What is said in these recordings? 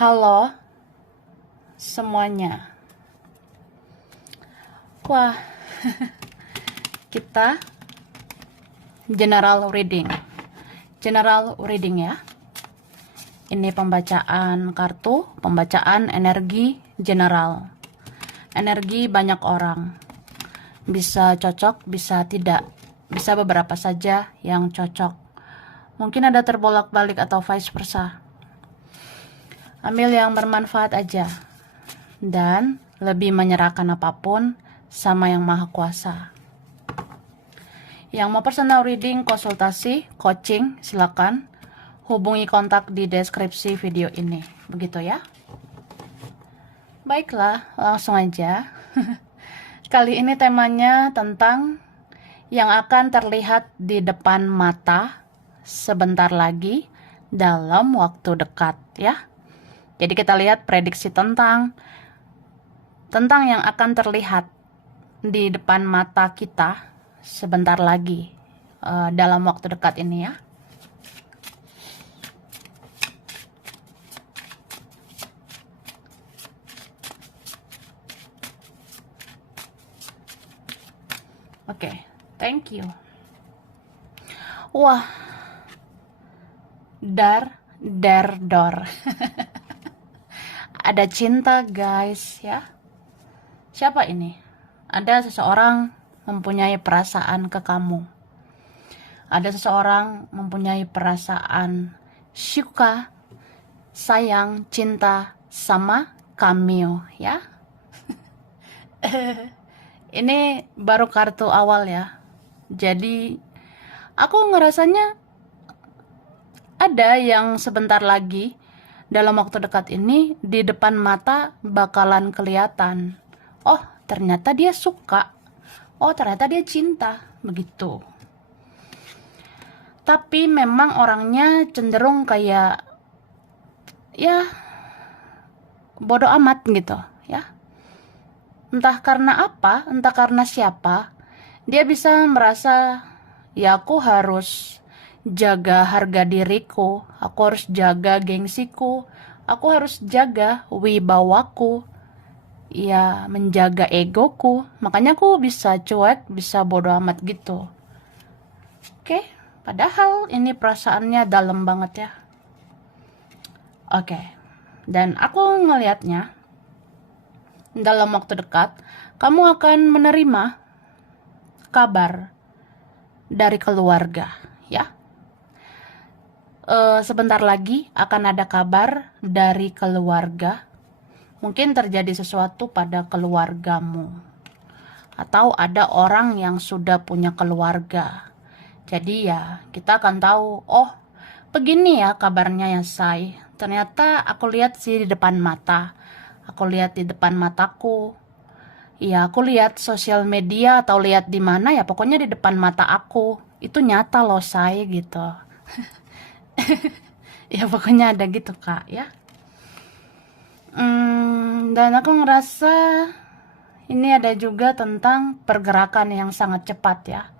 Halo semuanya. Wah, kita general reading. General reading ya. Ini pembacaan kartu, pembacaan energi general. Energi banyak orang. Bisa cocok, bisa tidak. Bisa beberapa saja yang cocok. Mungkin ada terbolak-balik atau vice versa. Ambil yang bermanfaat aja. Dan lebih menyerahkan apapun sama yang maha kuasa. Yang mau personal reading, konsultasi, coaching, silakan hubungi kontak di deskripsi video ini. Begitu ya. Baiklah, langsung aja. Kali ini temanya tentang yang akan terlihat di depan mata sebentar lagi dalam waktu dekat ya. Jadi kita lihat prediksi tentang yang akan terlihat di depan mata kita sebentar lagi dalam waktu dekat ini ya. Oke, thank you. Wah, dor. Ada cinta guys ya. Siapa ini? Ada seseorang mempunyai perasaan ke kamu. Ada seseorang mempunyai perasaan suka, sayang, cinta sama kamu ya. Ini baru kartu awal ya. Jadi aku ngerasanya ada yang sebentar lagi dalam waktu dekat ini di depan mata bakalan kelihatan. Oh, ternyata dia suka. Oh, ternyata dia cinta. Begitu. Tapi memang orangnya cenderung kayak ya bodoh amat gitu ya. Entah karena apa, entah karena siapa, dia bisa merasa ya aku harus jaga harga diriku, aku harus jaga gengsiku, aku harus jaga wibawaku, ya menjaga egoku. Makanya aku bisa cuek, bisa bodo amat gitu. Oke, padahal ini perasaannya dalam banget ya. Oke, dan aku ngelihatnya dalam waktu dekat kamu akan menerima kabar dari keluarga ya. Sebentar lagi akan ada kabar dari keluarga. Mungkin terjadi sesuatu pada keluargamu. Atau ada orang yang sudah punya keluarga. Jadi ya kita akan tahu, oh begini ya kabarnya ya say. Ternyata aku lihat sih di depan mata. Aku lihat di depan mataku. Ya aku lihat sosial media atau lihat di mana ya pokoknya di depan mata aku. Itu nyata loh say gitu. Ya pokoknya ada gitu kak ya. Dan aku ngerasa ini ada juga tentang pergerakan yang sangat cepat ya.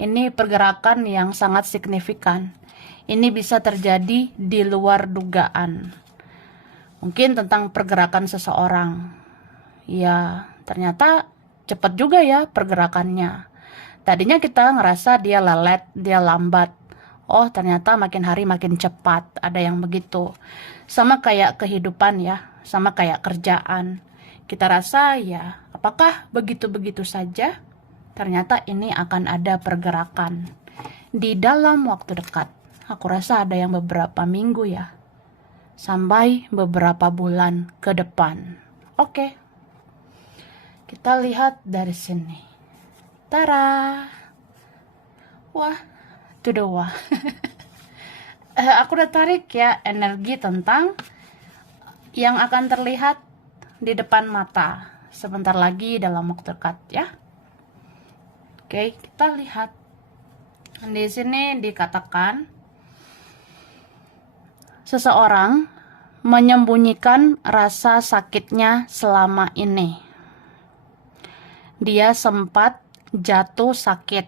Ini pergerakan yang sangat signifikan. Ini bisa terjadi di luar dugaan. Mungkin tentang pergerakan seseorang. Ya ternyata cepat juga ya pergerakannya. Tadinya kita ngerasa dia lelet, dia lambat. Oh ternyata makin hari makin cepat. Ada yang begitu. Sama kayak kehidupan ya. Sama kayak kerjaan. Kita rasa ya apakah begitu-begitu saja? Ternyata ini akan ada pergerakan. Di dalam waktu dekat. Aku rasa ada yang beberapa minggu ya. Sampai beberapa bulan ke depan. Oke. Kita lihat dari sini. Tara. Wah, itu doa. Aku udah tarik ya energi tentang yang akan terlihat di depan mata sebentar lagi dalam waktu dekat ya. Oke, kita lihat. Di sini dikatakan seseorang menyembunyikan rasa sakitnya selama ini. Dia sempat jatuh sakit,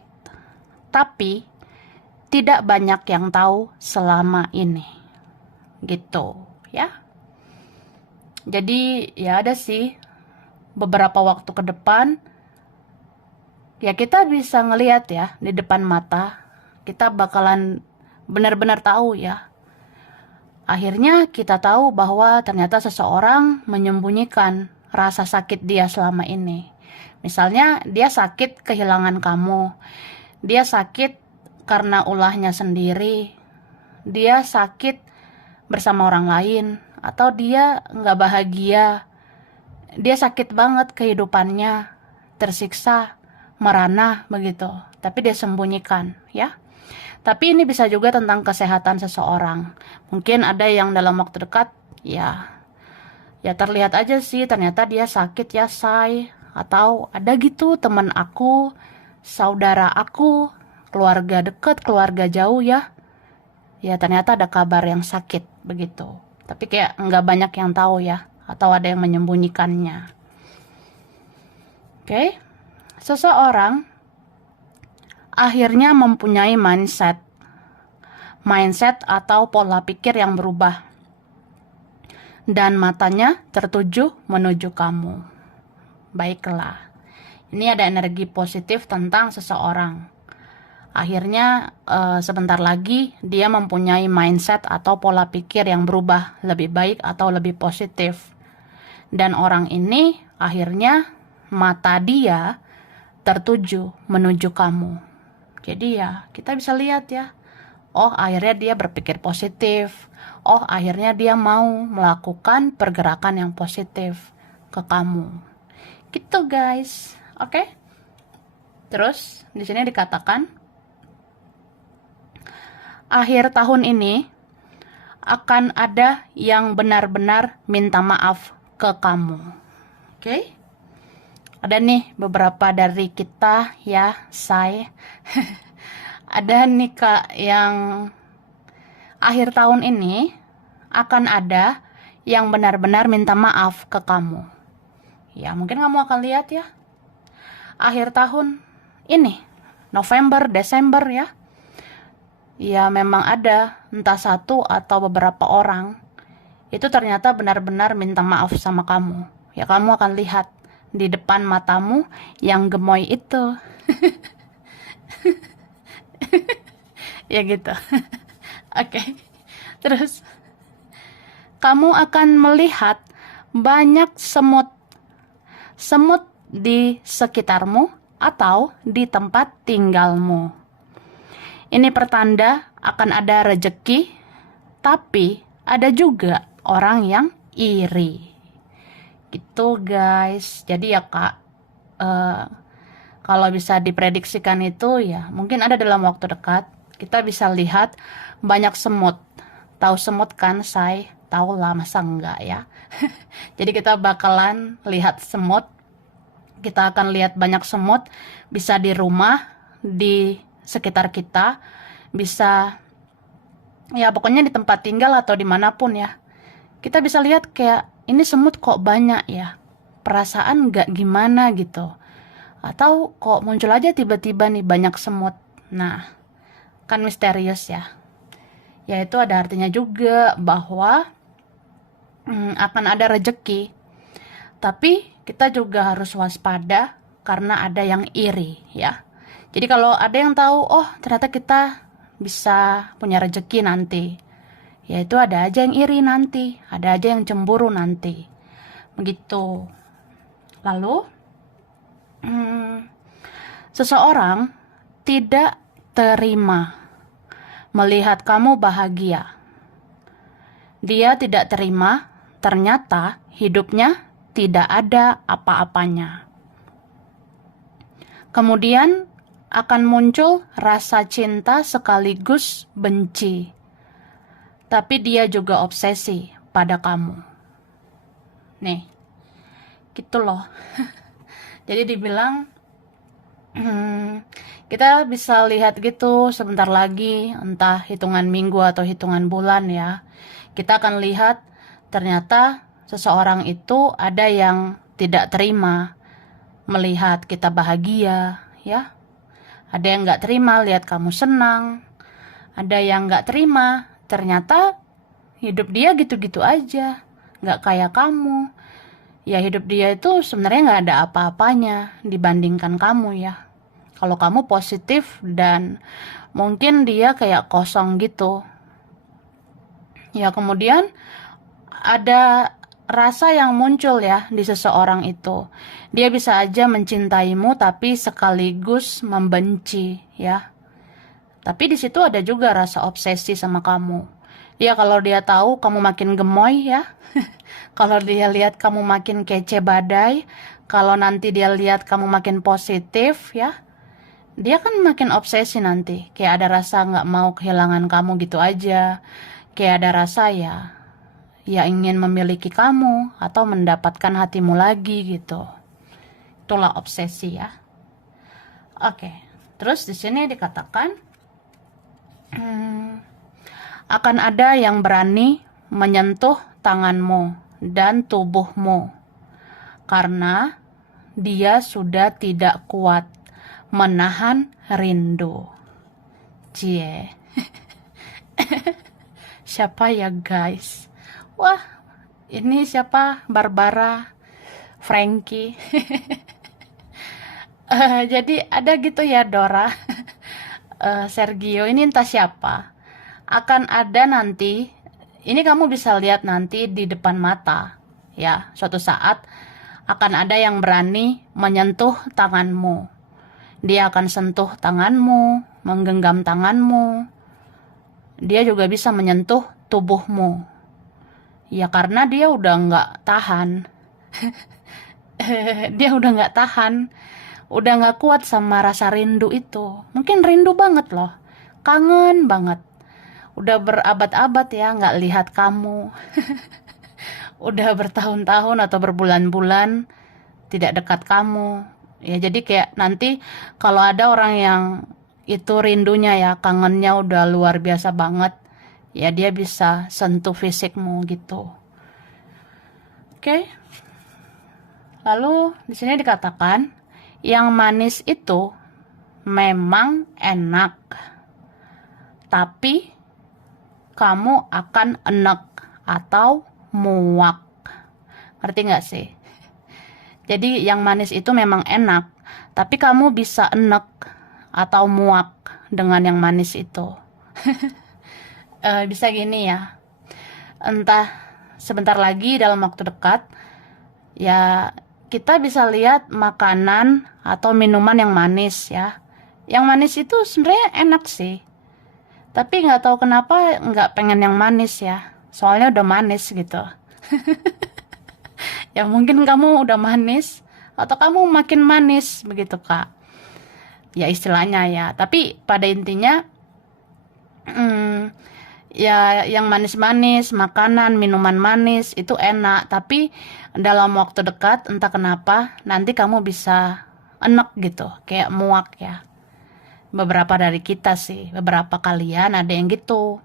tapi tidak banyak yang tahu selama ini. Gitu, ya. Jadi ya ada sih beberapa waktu ke depan ya kita bisa ngelihat ya di depan mata, kita bakalan benar-benar tahu ya. Akhirnya kita tahu bahwa ternyata seseorang menyembunyikan rasa sakit dia selama ini. Misalnya dia sakit kehilangan kamu, dia sakit karena ulahnya sendiri, dia sakit bersama orang lain, atau dia nggak bahagia, dia sakit banget kehidupannya, tersiksa, merana begitu. Tapi dia sembunyikan ya. Tapi ini bisa juga tentang kesehatan seseorang. Mungkin ada yang dalam waktu dekat ya terlihat aja sih ternyata dia sakit ya say. Atau ada gitu teman aku, saudara aku, keluarga dekat, keluarga jauh ya. Ya ternyata ada kabar yang sakit begitu. Tapi kayak nggak banyak yang tahu ya. Atau ada yang menyembunyikannya. Oke. Seseorang akhirnya mempunyai mindset atau pola pikir yang berubah, dan matanya tertuju menuju kamu. Baiklah, ini ada energi positif tentang seseorang. Akhirnya sebentar lagi dia mempunyai mindset atau pola pikir yang berubah, lebih baik atau lebih positif. Dan orang ini akhirnya mata dia tertuju menuju kamu. Jadi ya kita bisa lihat ya, oh akhirnya dia berpikir positif, oh akhirnya dia mau melakukan pergerakan yang positif ke kamu. Gitu guys, oke? Terus di sini dikatakan akhir tahun ini akan ada yang benar-benar minta maaf ke kamu. Oke? Ada nih beberapa dari kita ya, saya. Ada nih Kak yang akhir tahun ini akan ada yang benar-benar minta maaf ke kamu. Ya, mungkin kamu akan lihat ya. Akhir tahun ini, November, Desember ya. Ya, memang ada entah satu atau beberapa orang itu ternyata benar-benar minta maaf sama kamu. Ya, kamu akan lihat di depan matamu yang gemoy itu. Ya gitu. Oke. Terus kamu akan melihat banyak semut di sekitarmu atau di tempat tinggalmu. Ini pertanda akan ada rejeki, tapi ada juga orang yang iri. Gitu guys. Jadi ya Kak, kalau bisa diprediksikan itu ya mungkin ada dalam waktu dekat kita bisa lihat banyak semut. Tahu semut kan, say? Tahu lah, masa enggak ya? Jadi kita bakalan lihat semut. Kita akan lihat banyak semut, bisa di rumah, di sekitar kita, bisa ya pokoknya di tempat tinggal atau dimanapun ya. Kita bisa lihat kayak ini semut kok banyak ya, perasaan nggak gimana gitu, atau kok muncul aja tiba-tiba nih banyak semut. Nah, kan misterius ya. Ya itu ada artinya juga bahwa akan ada rejeki. Tapi kita juga harus waspada karena ada yang iri ya. Jadi kalau ada yang tahu, oh ternyata kita bisa punya rejeki nanti, ya itu ada aja yang iri nanti, ada aja yang cemburu nanti. Begitu. Lalu seseorang tidak terima melihat kamu bahagia. Dia tidak terima ternyata hidupnya tidak ada apa-apanya. Kemudian akan muncul rasa cinta sekaligus benci. Tapi dia juga obsesi pada kamu. Nih, gitu loh. Jadi dibilang kita bisa lihat gitu sebentar lagi, entah hitungan minggu atau hitungan bulan ya. Kita akan lihat ternyata seseorang itu ada yang tidak terima melihat kita bahagia ya. Ada yang gak terima lihat kamu senang. Ada yang gak terima ternyata hidup dia gitu-gitu aja, nggak kayak kamu. Ya hidup dia itu sebenarnya nggak ada apa-apanya dibandingkan kamu ya. Kalau kamu positif dan mungkin dia kayak kosong gitu. Ya kemudian ada rasa yang muncul ya di seseorang itu. Dia bisa aja mencintaimu tapi sekaligus membenci ya. Tapi di situ ada juga rasa obsesi sama kamu. Ya kalau dia tahu kamu makin gemoy ya. Kalau dia lihat kamu makin kece badai, kalau nanti dia lihat kamu makin positif ya, dia kan makin obsesi nanti. Kayak ada rasa nggak mau kehilangan kamu gitu aja. Kayak ada rasa ya ingin memiliki kamu atau mendapatkan hatimu lagi gitu. Itulah obsesi ya. Oke. Terus di sini dikatakan akan ada yang berani menyentuh tanganmu dan tubuhmu karena dia sudah tidak kuat menahan rindu. Cie. Siapa ya guys? Wah, ini siapa? Barbara, Frankie. Jadi ada gitu ya Dora. Sergio, ini entah siapa. Akan ada nanti, ini kamu bisa lihat nanti di depan mata. Ya, suatu saat akan ada yang berani menyentuh tanganmu. Dia akan sentuh tanganmu, menggenggam tanganmu. Dia juga bisa menyentuh tubuhmu. Ya karena dia udah nggak tahan. Dia udah nggak tahan. Udah nggak kuat sama rasa rindu itu. Mungkin rindu banget loh. Kangen banget. Udah berabad-abad ya nggak lihat kamu. Udah bertahun-tahun atau berbulan-bulan tidak dekat kamu. Ya jadi kayak nanti kalau ada orang yang itu rindunya ya, kangennya udah luar biasa banget. Ya dia bisa sentuh fisikmu gitu. Oke. Lalu di sini dikatakan yang manis itu memang enak. Tapi kamu akan enek atau muak. Ngerti gak sih? Jadi yang manis itu memang enak, tapi kamu bisa enek atau muak dengan yang manis itu. Bisa gini ya. Entah sebentar lagi dalam waktu dekat, ya kita bisa lihat makanan atau minuman yang manis ya. Yang manis itu sebenarnya enak sih. Tapi nggak tahu kenapa nggak pengen yang manis ya. Soalnya udah manis gitu. Ya mungkin kamu udah manis atau kamu makin manis begitu Kak. Ya istilahnya ya. Tapi pada intinya ya yang manis-manis, makanan, minuman manis itu enak. Tapi dalam waktu dekat entah kenapa nanti kamu bisa enek gitu. Kayak muak ya. Beberapa dari kita sih, beberapa kalian ada yang gitu.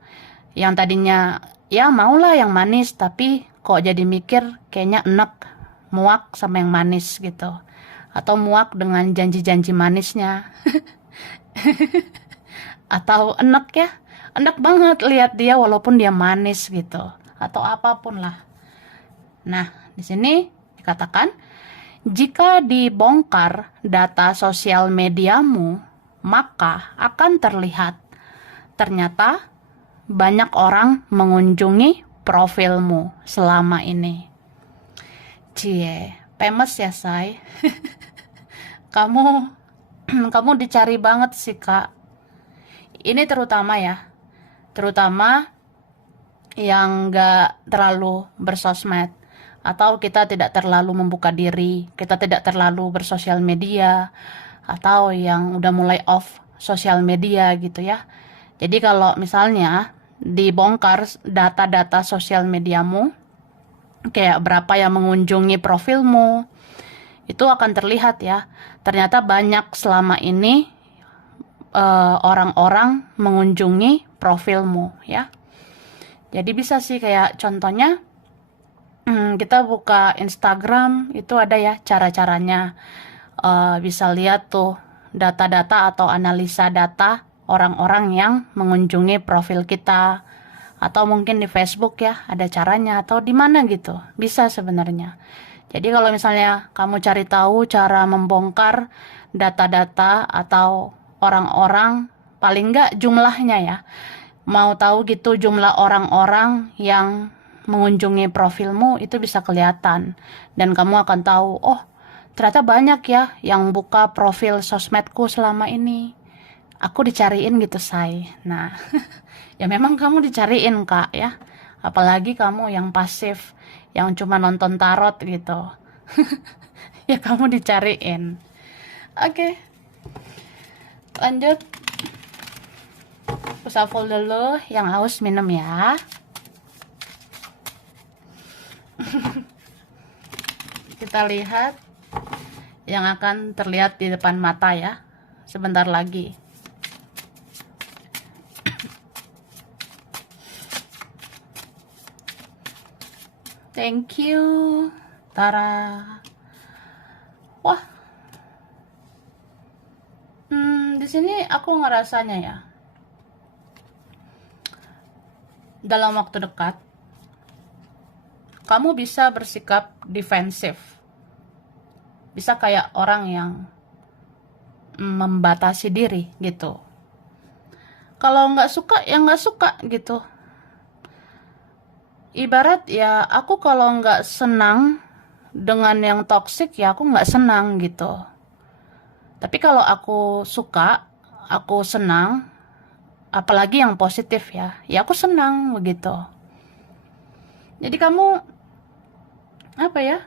Yang tadinya ya maulah yang manis tapi kok jadi mikir kayaknya enek, muak sama yang manis gitu. Atau muak dengan janji-janji manisnya. Atau enek ya, enek banget lihat dia walaupun dia manis gitu. Atau apapun lah. Nah, di sini dikatakan jika dibongkar data sosial mediamu, maka akan terlihat ternyata banyak orang mengunjungi profilmu selama ini. Cie, famous ya say. Kamu kamu dicari banget sih Kak. Ini terutama ya, terutama yang gak terlalu bersosmed atau kita tidak terlalu membuka diri, kita tidak terlalu bersosial media, atau yang udah mulai off sosial media gitu ya. Jadi kalau misalnya dibongkar data-data sosial mediamu, kayak berapa yang mengunjungi profilmu, itu akan terlihat ya. Ternyata banyak selama ini orang-orang mengunjungi profilmu ya. Jadi bisa sih kayak contohnya kita buka Instagram itu ada ya cara-caranya. Bisa lihat tuh data-data atau analisa data orang-orang yang mengunjungi profil kita, atau mungkin di Facebook ya, ada caranya, atau di mana gitu, bisa sebenarnya. Jadi kalau misalnya kamu cari tahu cara membongkar data-data atau orang-orang, paling nggak jumlahnya ya, mau tahu gitu jumlah orang-orang yang mengunjungi profilmu, itu bisa kelihatan, dan kamu akan tahu, oh ternyata banyak ya yang buka profil sosmedku selama ini. Aku dicariin gitu, say. Nah, ya memang kamu dicariin, Kak, ya. Apalagi kamu yang pasif, yang cuma nonton tarot gitu. Ya kamu dicariin. Oke, lanjut. Aku shuffle dulu, yang haus minum ya. Kita lihat yang akan terlihat di depan mata ya, sebentar lagi. Thank you. Tara. Wah. Di sini aku ngerasanya ya, dalam waktu dekat kamu bisa bersikap defensif. Bisa kayak orang yang membatasi diri gitu. Kalau nggak suka ya nggak suka gitu. Ibarat ya, aku kalau nggak senang dengan yang toksik ya aku nggak senang gitu. Tapi kalau aku suka, aku senang, apalagi yang positif ya aku senang begitu. Jadi kamu apa ya?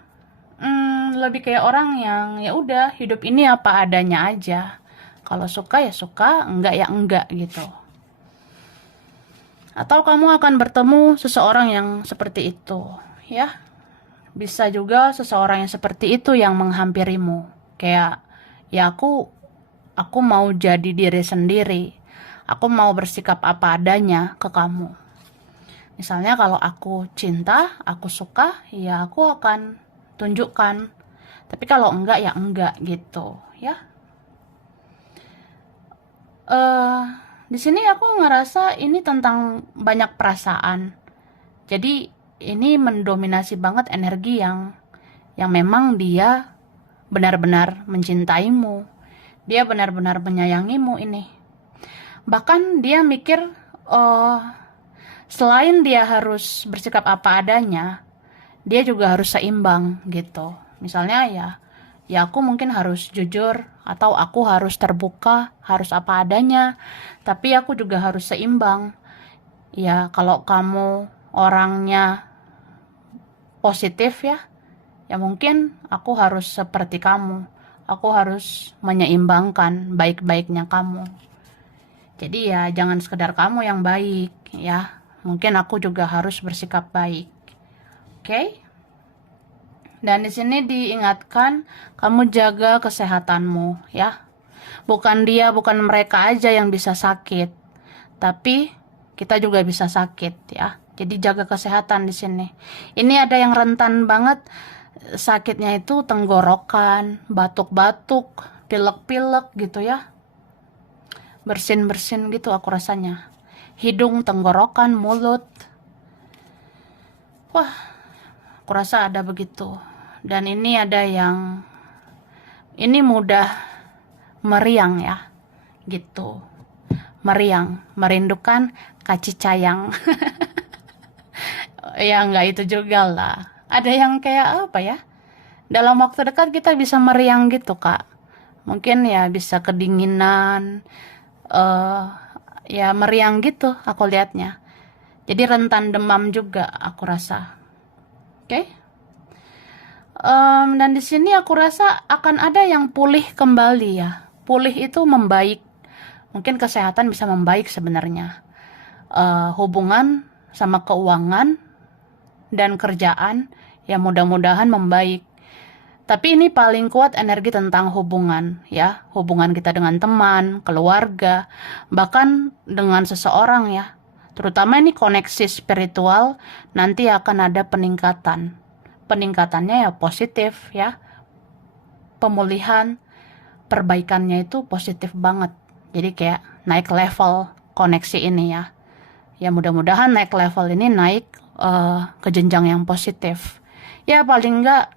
Lebih kayak orang yang ya udah, hidup ini apa adanya aja. Kalau suka ya suka, enggak ya enggak gitu. Atau kamu akan bertemu seseorang yang seperti itu, ya. Bisa juga seseorang yang seperti itu yang menghampirimu. Kayak, ya aku mau jadi diri sendiri. Aku mau bersikap apa adanya ke kamu. Misalnya kalau aku cinta, aku suka, ya aku akan tunjukkan. Tapi kalau enggak ya enggak gitu, ya. Di sini aku ngerasa ini tentang banyak perasaan. Jadi ini mendominasi banget energi yang memang dia benar-benar mencintaimu. Dia benar-benar menyayangimu ini. Bahkan dia mikir selain dia harus bersikap apa adanya, dia juga harus seimbang gitu. Misalnya ya aku mungkin harus jujur, atau aku harus terbuka, harus apa adanya, tapi aku juga harus seimbang. Ya kalau kamu orangnya positif ya mungkin aku harus seperti kamu. Aku harus menyeimbangkan baik-baiknya kamu. Jadi ya jangan sekedar kamu yang baik ya. Mungkin aku juga harus bersikap baik. Oke? Dan di sini diingatkan kamu jaga kesehatanmu ya. Bukan dia, bukan mereka aja yang bisa sakit, tapi kita juga bisa sakit ya. Jadi jaga kesehatan di sini. Ini ada yang rentan banget sakitnya itu tenggorokan, batuk-batuk, pilek-pilek gitu ya. Bersin-bersin gitu aku rasanya. Hidung, tenggorokan, mulut. Wah, aku rasa ada begitu. Dan ini ada yang ini mudah meriang ya, gitu. Meriang, merindukan kasih sayang. Ya nggak itu juga lah. Ada yang kayak apa ya? Dalam waktu dekat kita bisa meriang gitu, Kak. Mungkin ya bisa kedinginan, ya meriang gitu aku lihatnya. Jadi rentan demam juga aku rasa. Oke? Dan di sini aku rasa akan ada yang pulih kembali ya. Pulih itu membaik. Mungkin kesehatan bisa membaik sebenarnya. Hubungan sama keuangan dan kerjaan ya mudah-mudahan membaik. Tapi ini paling kuat energi tentang hubungan ya. Hubungan kita dengan teman, keluarga, bahkan dengan seseorang ya. Terutama ini koneksi spiritual, nanti akan ada peningkatan. Peningkatannya ya positif ya. Pemulihan, perbaikannya itu positif banget. Jadi kayak naik level koneksi ini ya. Ya mudah-mudahan naik level ini naik ke jenjang yang positif. Ya paling enggak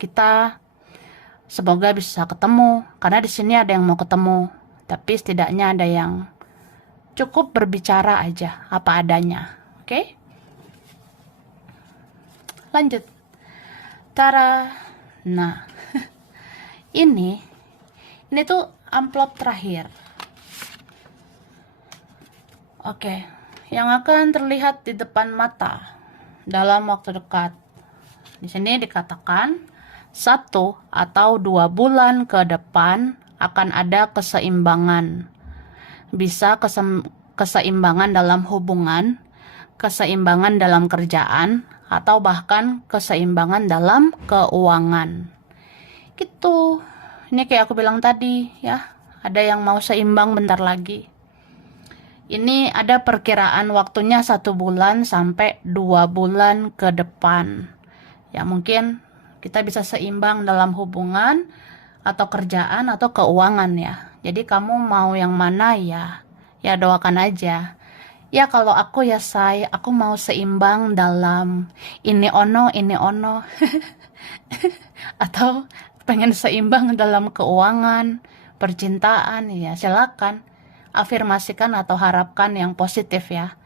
kita semoga bisa ketemu, karena di sini ada yang mau ketemu, tapi setidaknya ada yang cukup berbicara aja apa adanya. Oke? Lanjut. Tara. Nah, ini tuh amplop terakhir. Oke, yang akan terlihat di depan mata dalam waktu dekat. Di sini dikatakan 1 atau 2 bulan ke depan akan ada keseimbangan. Bisa keseimbangan dalam hubungan, keseimbangan dalam kerjaan, atau bahkan keseimbangan dalam keuangan. Gitu. Ini kayak aku bilang tadi ya, ada yang mau seimbang bentar lagi. Ini ada perkiraan waktunya 1 bulan sampai 2 bulan ke depan. Ya mungkin kita bisa seimbang dalam hubungan atau kerjaan atau keuangan ya. Jadi kamu mau yang mana ya? Ya doakan aja. Ya kalau aku ya aku mau seimbang dalam ini ono. Atau pengen seimbang dalam keuangan, percintaan, ya silakan. Afirmasikan atau harapkan yang positif ya.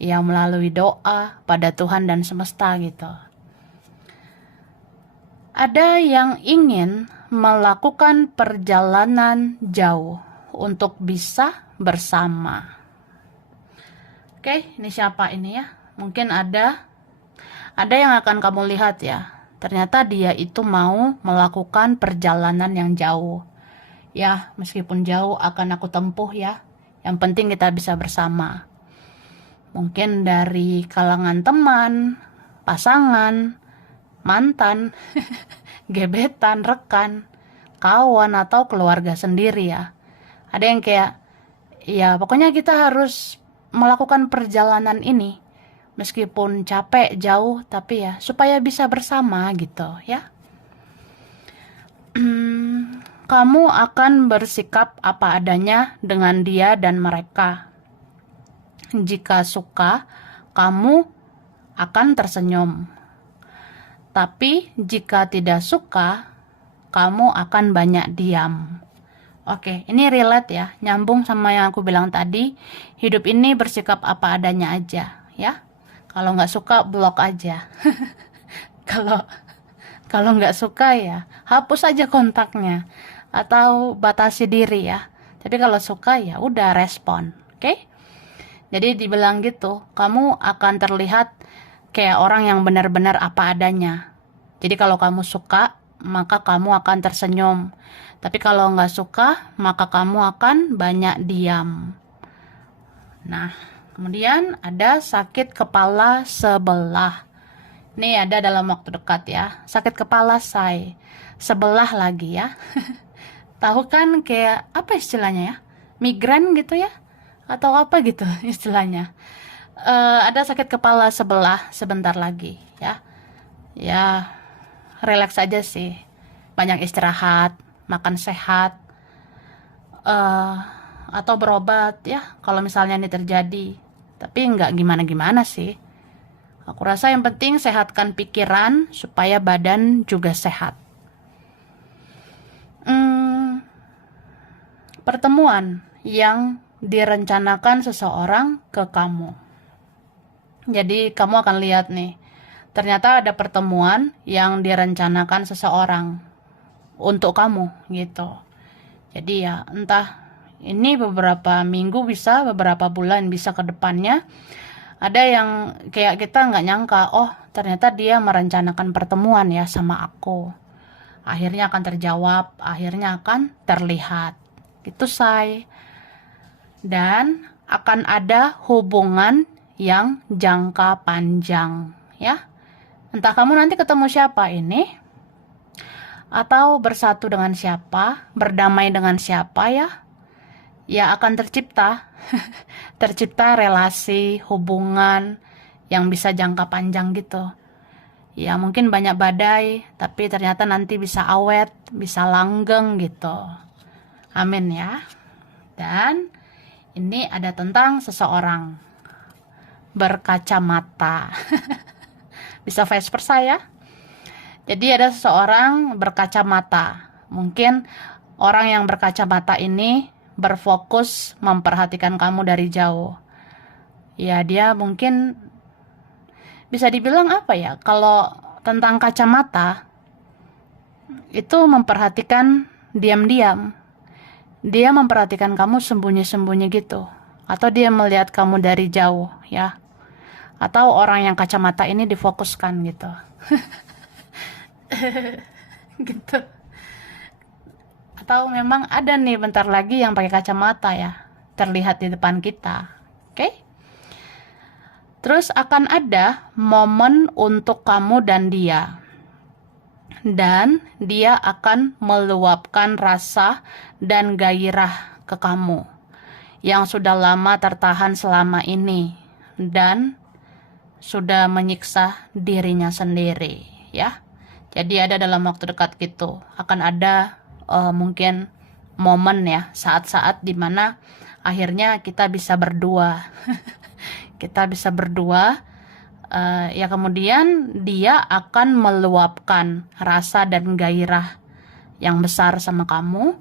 Ya melalui doa pada Tuhan dan semesta gitu. Ada yang ingin melakukan perjalanan jauh untuk bisa bersama. Oke, ini siapa ini ya? Mungkin ada yang akan kamu lihat ya. Ternyata dia itu mau melakukan perjalanan yang jauh. Ya, meskipun jauh akan aku tempuh ya. Yang penting kita bisa bersama. Mungkin dari kalangan teman, pasangan, mantan, gebetan, rekan, kawan, atau keluarga sendiri ya. Ada yang kayak, ya pokoknya kita harus melakukan perjalanan ini. Meskipun capek, jauh, tapi ya supaya bisa bersama gitu ya. Kamu akan bersikap apa adanya dengan dia dan mereka. Jika suka, kamu akan tersenyum. Tapi jika tidak suka, kamu akan banyak diam. Oke, ini relate ya, nyambung sama yang aku bilang tadi. Hidup ini bersikap apa adanya aja, ya. Kalau nggak suka, blok aja. Kalau nggak suka ya, hapus aja kontaknya atau batasi diri ya. Tapi kalau suka ya udah respon, oke? Jadi dibilang gitu, kamu akan terlihat kayak orang yang benar-benar apa adanya. Jadi kalau kamu suka, maka kamu akan tersenyum. Tapi kalau nggak suka, maka kamu akan banyak diam. Nah, kemudian ada sakit kepala sebelah. Ini ada dalam waktu dekat ya. Sakit kepala sebelah lagi ya. Tahu kan kayak apa istilahnya ya? Migran gitu ya? Atau apa gitu istilahnya? Ada sakit kepala sebelah sebentar lagi ya. Ya, relax aja sih. Banyak istirahat, makan sehat, atau berobat ya kalau misalnya ini terjadi. Tapi nggak gimana-gimana sih. Aku rasa yang penting sehatkan pikiran supaya badan juga sehat. Pertemuan yang direncanakan seseorang ke kamu. Jadi kamu akan lihat nih, ternyata ada pertemuan yang direncanakan seseorang untuk kamu gitu. Jadi ya entah ini beberapa minggu bisa, beberapa bulan bisa ke depannya. Ada yang kayak kita nggak nyangka, oh ternyata dia merencanakan pertemuan ya sama aku. Akhirnya akan terjawab, akhirnya akan terlihat. Gitu say. Dan akan ada hubungan yang jangka panjang ya. Entah kamu nanti ketemu siapa ini, atau bersatu dengan siapa, berdamai dengan siapa ya. Ya akan tercipta relasi, hubungan yang bisa jangka panjang gitu. Ya mungkin banyak badai, tapi ternyata nanti bisa awet, bisa langgeng gitu. Amin ya. Dan ini ada tentang seseorang. berkacamata. Bisa vice versa ya. Jadi ada seseorang berkacamata. Mungkin orang yang berkacamata ini berfokus memperhatikan kamu dari jauh. Ya, dia mungkin bisa dibilang apa ya? Kalau tentang kacamata itu memperhatikan diam-diam. Dia memperhatikan kamu sembunyi-sembunyi gitu. Atau dia melihat kamu dari jauh ya. Atau orang yang kacamata ini difokuskan gitu. Gitu. Atau memang ada nih bentar lagi yang pakai kacamata ya, terlihat di depan kita. Oke? Terus akan ada momen untuk kamu dan dia. Dan dia akan meluapkan rasa dan gairah ke kamu yang sudah lama tertahan selama ini dan sudah menyiksa dirinya sendiri ya. Jadi ada dalam waktu dekat gitu akan ada mungkin momen ya, saat-saat dimana akhirnya kita bisa berdua. Kita bisa berdua. Ya kemudian dia akan meluapkan rasa dan gairah yang besar sama kamu,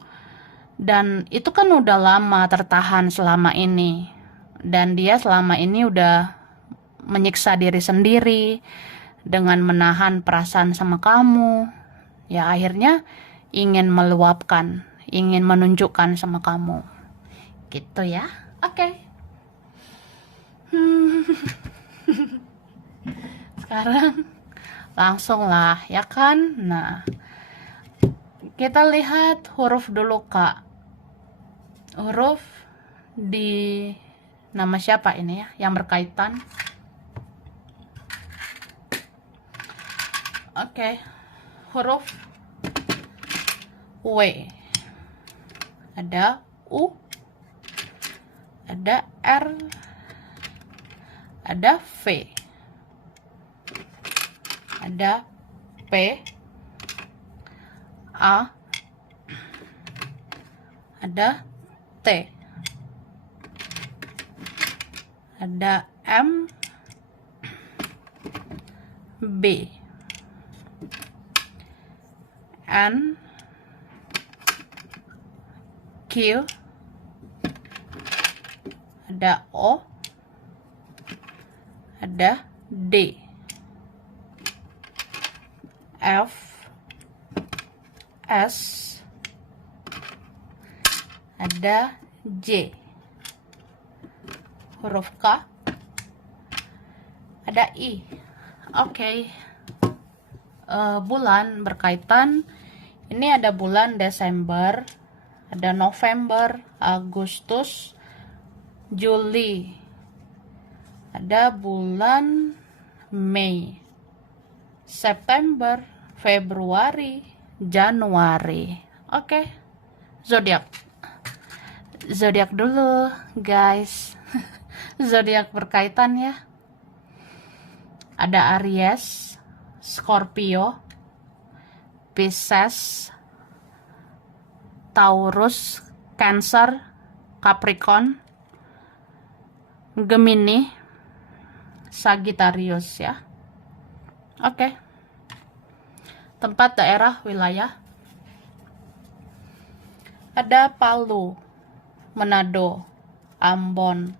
dan itu kan udah lama tertahan selama ini, dan dia selama ini udah menyiksa diri sendiri dengan menahan perasaan sama kamu. Ya akhirnya ingin meluapkan, ingin menunjukkan sama kamu gitu ya. Oke. Sekarang langsung lah ya kan. Nah, kita lihat huruf dulu Kak. Huruf di nama siapa ini ya yang berkaitan. Oke. Huruf W. Ada U, ada R, ada V, ada P, A, ada T, ada M, B, N, Q, ada O, ada D, F, S, ada J, huruf K, ada I. Oke. Bulan berkaitan. Ini ada bulan Desember, ada November, Agustus, Juli, ada bulan Mei, September, Februari, Januari. Oke. Zodiak dulu guys. Zodiak berkaitan ya. Ada Aries, Scorpio, Pisces, Taurus, Cancer, Capricorn, Gemini, Sagittarius ya. Oke. Tempat, daerah, wilayah. Ada Palu, Manado, Ambon,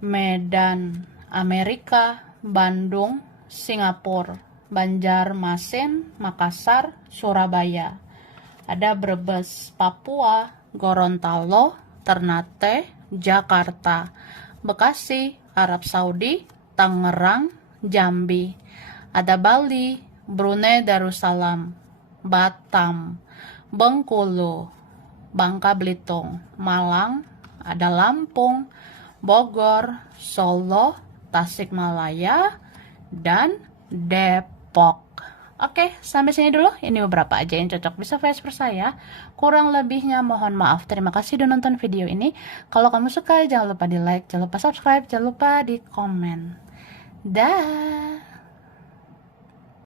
Medan, Amerika, Bandung, Singapura, Banjarmasin, Makassar, Surabaya. Ada Brebes, Papua, Gorontalo, Ternate, Jakarta, Bekasi, Arab Saudi, Tangerang, Jambi. Ada Bali, Brunei Darussalam, Batam, Bengkulu, Bangka Belitung, Malang, ada Lampung, Bogor, Solo, Tasikmalaya, dan Depok. Oke, sampai sini dulu. Ini beberapa aja yang cocok, bisa vice versa ya. Kurang lebihnya mohon maaf. Terima kasih udah nonton video ini. Kalau kamu suka jangan lupa di like, jangan lupa subscribe, jangan lupa di komen. Dah.